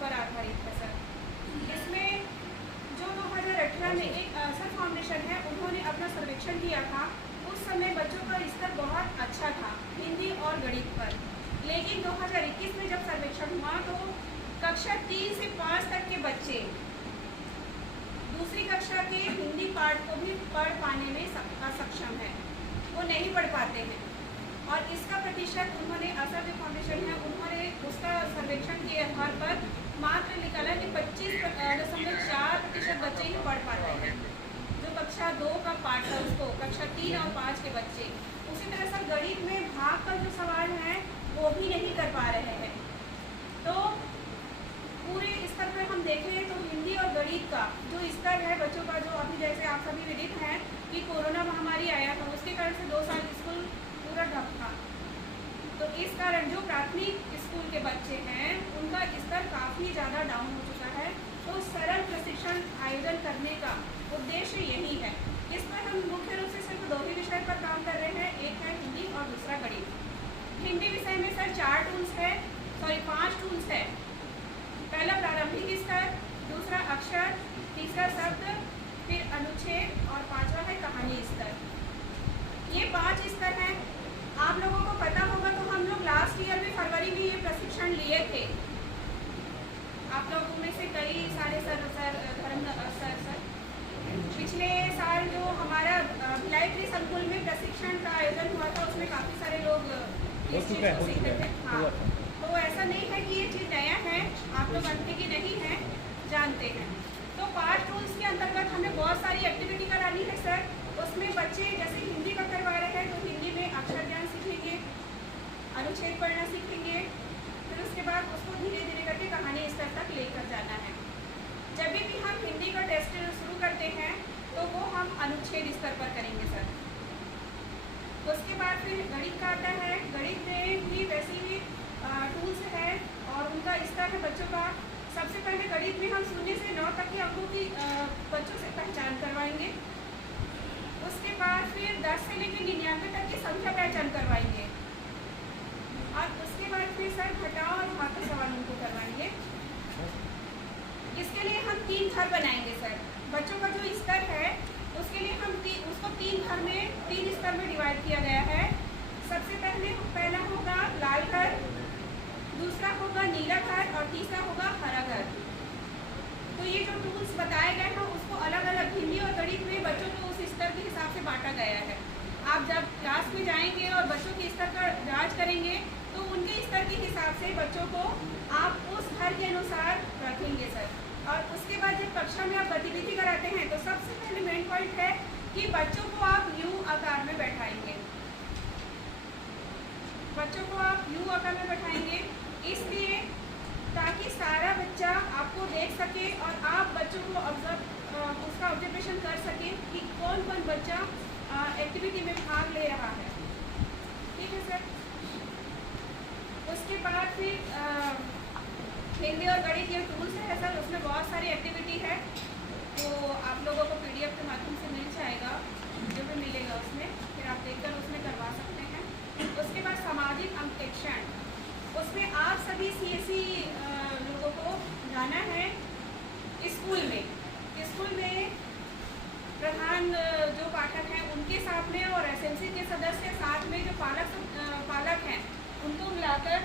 पर आधारित है सर। इसमें जो 2018 में एक असर फाउंडेशन है, उन्होंने अपना सर्वेक्षण किया था। उस समय बच्चों का स्तर बहुत अच्छा था हिंदी और गणित पर, लेकिन 2021 में जब सर्वेक्षण हुआ तो कक्षा 3 से 5 तक के बच्चे दूसरी कक्षा के हिंदी पाठ को भी पढ़ पाने में असक्षम है, वो नहीं पढ़ पाते हैं। और इसका प्रतिशत उन्होंने असर जो फाउंडेशन है, उन्होंने उसका सर्वेक्षण के आधार पर मात्र निकाला कि 25.4% बच्चे ही पढ़ पाते हैं जो कक्षा 2 का पाठ है उसको, कक्षा 3 और 5 के बच्चे। उसी तरह से गणित में भाग का जो सवाल है वो भी नहीं कर पा रहे हैं। तो पूरे स्तर पर हम देखें तो हिंदी और गणित का जो स्तर है बच्चों का, जो अभी जैसे आप सभी विदित हैं कि कोरोना महामारी आया था, उसके कारण से 2 साल स्कूल पूरा ठप था। तो इस कारण जो प्राथमिक स्कूल के बच्चे हैं उनका स्तर काफ़ी ज़्यादा डाउन हो चुका है। तो सरल प्रशिक्षण आयोजन करने का उद्देश्य यही है। इस पर हम मुख्य रूप से सिर्फ 2 ही विषय पर काम कर रहे हैं, एक है हिंदी और दूसरा गणित। हिंदी विषय में सर 5 टूल्स है। पहला प्रारंभिक स्तर, दूसरा अक्षर, तीसरा शब्द, फिर अनुच्छेद और 5वां है कहानी स्तर। ये 5 स्तर हैं। आप लोगों को पता होगा तो हम लोग लास्ट ईयर में फरवरी में ये प्रशिक्षण लिए थे। आप लोगों में से कई सारे सर पिछले साल जो हमारा भिलाई प्री संकुल में प्रशिक्षण का आयोजन हुआ था, उसमें काफ़ी सारे लोग इस चीज़ को सीखे थे। हाँ, तो ऐसा नहीं है कि ये चीज़ नया है, आप लोग जानते कि नहीं है, जानते हैं। तो 5 टूल्स के अंतर्गत हमें बहुत सारी एक्टिविटी करानी है सर। उसमें बच्चे जैसे हिंदी का करवा रहे हैं तो हिंदी में अक्षर ज्ञान सीखेंगे, अनुच्छेद पढ़ना सीखेंगे, फिर उसके बाद उसको धीरे धीरे करके कहानी स्तर तक लेकर जाना है। जब भी हम हिंदी का टेस्ट शुरू करते हैं तो वो हम अनुच्छेद स्तर पर करेंगे सर। उसके बाद फिर गणित का आता है। गणित में भी वैसी ही टूल्स है और उनका स्तर है बच्चों का। सबसे पहले गणित में हम 0 से 9 तक के अंकों की बच्चों से पहचान करवाएंगे। उसके बाद फिर 10 से लेकर 99 तक की संख्या पहचान करवाएंगे और उसके बाद फिर सर घटाव और भाग के सवाल उनको करवाएंगे। इसके लिए हम 3 घर बनाएंगे सर। बच्चों का जो स्तर है उसके लिए हम उसको 3 स्तर में डिवाइड किया गया है। सबसे पहला होगा लाल घर, दूसरा होगा नीला घर और तीसरा होगा हरा घर। तो ये जो टूल्स बताए गए हैं उसको अलग अलग हिंदी और गणित में बच्चों को उस स्तर के हिसाब से बांटा गया है। आप जब क्लास में जाएंगे और बच्चों के स्तर का जांच करेंगे तो उनके स्तर के हिसाब से बच्चों को आप उस घर के अनुसार रखेंगे सर। और उसके बाद जब कक्षा में आप गतिविधि कराते हैं तो सबसे पहले मेन पॉइंट है कि बच्चों को आप यू आकार में बैठाएंगे। बच्चों को आप यू आकार में बैठाएंगे इसलिए ताकि सारा बच्चा आपको देख सके और आप बच्चों को उसका ऑब्जर्वेशन कर सके कि कौन कौन बच्चा एक्टिविटी में भाग ले रहा है। ठीक है सर। उसके बाद फिर हिंदी और गणित ये टूल्स है सर, उसमें बहुत सारी एक्टिविटी है तो आप लोगों को PDF के माध्यम से मिल जाएगा, जो भी मिलेगा उसमें फिर आप देखकर उसमें करवा सकते हैं। उसके बाद सामाजिक अंकेक्षण, उसमें आप सभी CSE लोगों को जाना है स्कूल में प्रधान जो पाठक हैं उनके साथ में और SMC के सदस्य साथ में जो पालक हैं उनको मिलाकर